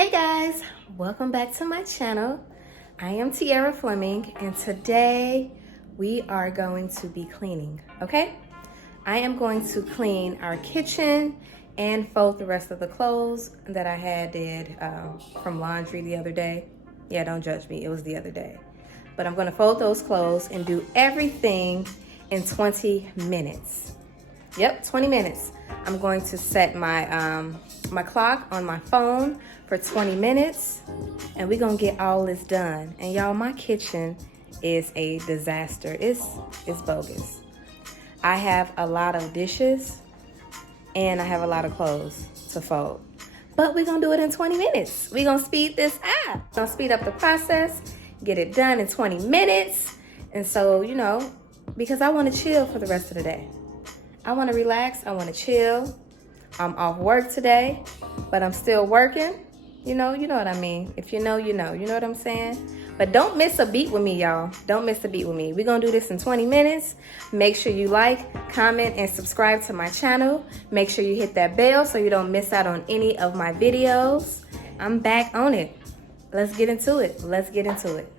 Hey guys, welcome back to my channel. I am Tierra Fleming and today we are going to be cleaning, okay? I am going to clean our kitchen and fold the rest of the clothes that I had did from laundry the other day. Yeah, don't judge me, it was the other day. But I'm gonna fold those clothes and do everything in 20 minutes. Yep, 20 minutes. I'm going to set my my clock on my phone for 20 minutes and we're gonna get all this done. And y'all, my kitchen is a disaster. It's bogus. I have a lot of dishes and I have a lot of clothes to fold. But we're gonna do it in 20 minutes. We're gonna speed this up. We're gonna speed up the process, get it done in 20 minutes. And so, you know, because I wanna chill for the rest of the day. I wanna relax, I wanna chill. I'm off work today, but I'm still working. You know what I mean. If you know, you know what I'm saying? But don't miss a beat with me, y'all. Don't miss a beat with me. We're gonna do this in 20 minutes. Make sure you like, comment, and subscribe to my channel. Make sure you hit that bell so you don't miss out on any of my videos. I'm back on it. Let's get into it. Let's get into it.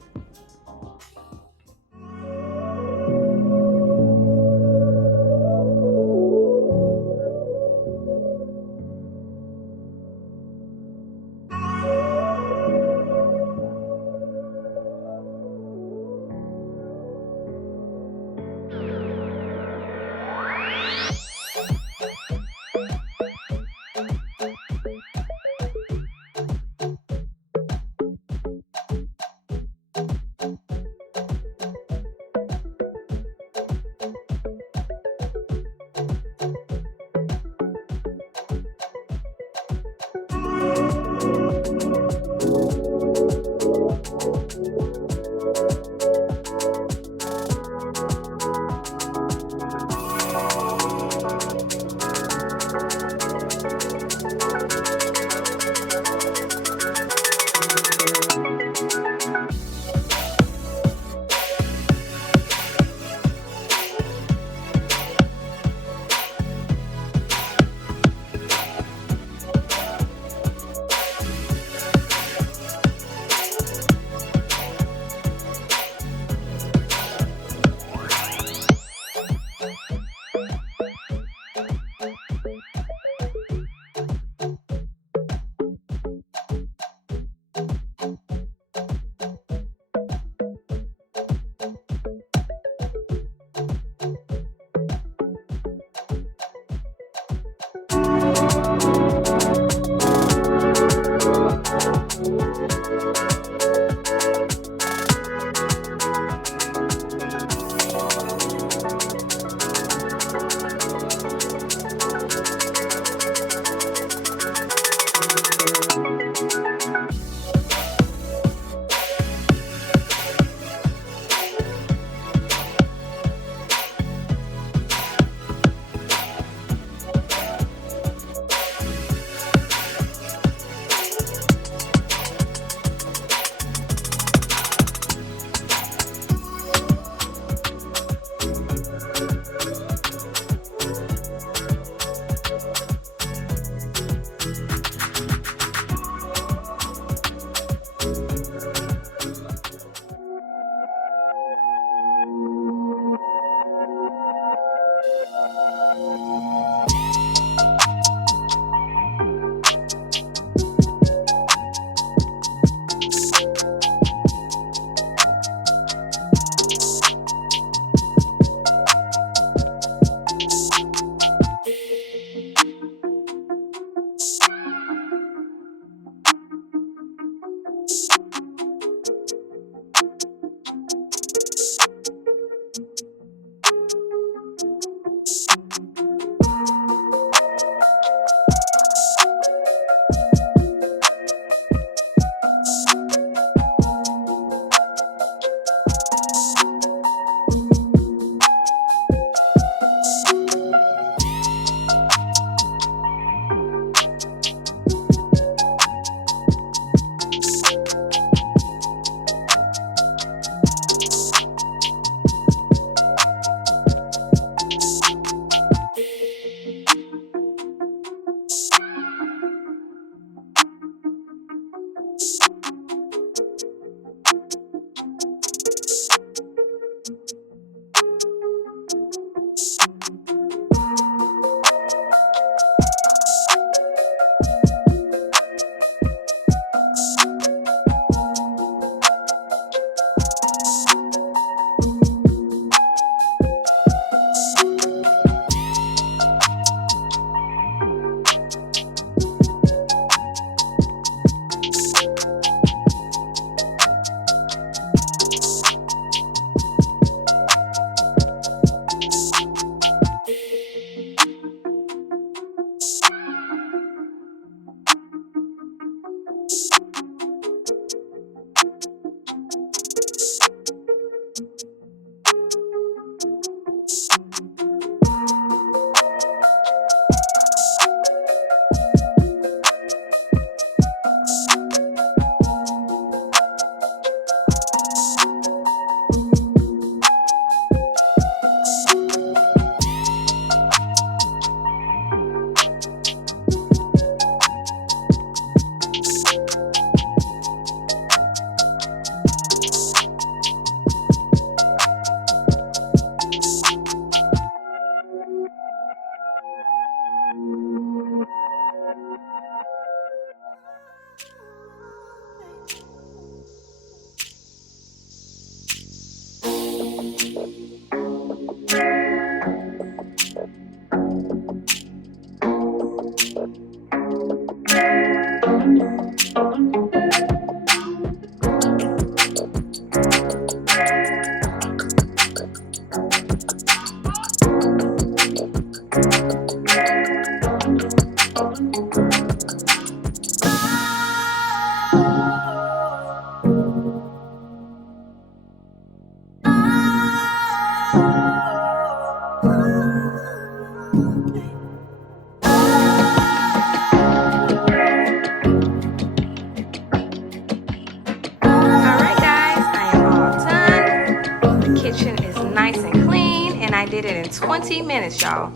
Nice and clean, and I did it in 20 minutes, y'all.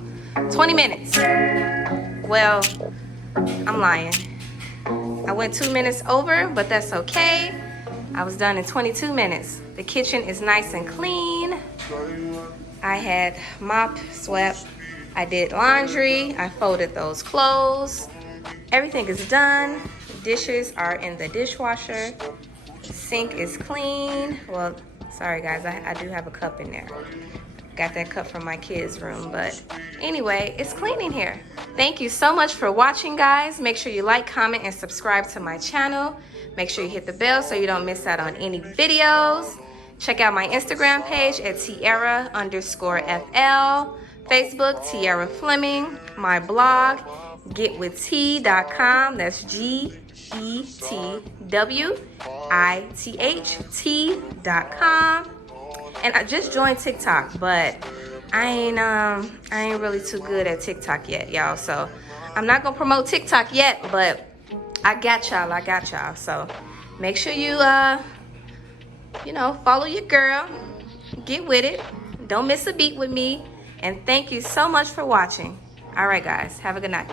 20 minutes. Well, I'm lying. I went 2 minutes over, but that's okay. I was done in 22 minutes. The kitchen is nice and clean. I had mop, swept, I did laundry, I folded those clothes. Everything is done. Dishes are in the dishwasher. Sink is clean. Well, sorry guys, I do have a cup in there. Got that cup from my kids' room, but anyway, it's clean in here. Thank you so much for watching, guys. Make sure you like, comment, and subscribe to my channel. Make sure you hit the bell so you don't miss out on any videos. Check out my Instagram page at Tierra_FL, Facebook, Tierra Fleming, my blog, getwitht.com. That's GETWITHT.com. And I just joined TikTok, but I ain't really too good at TikTok yet, y'all. So I'm not gonna promote TikTok yet, but I got y'all. So make sure you follow your girl, get with it, don't miss a beat with me, and thank you so much for watching. All right, guys, have a good night.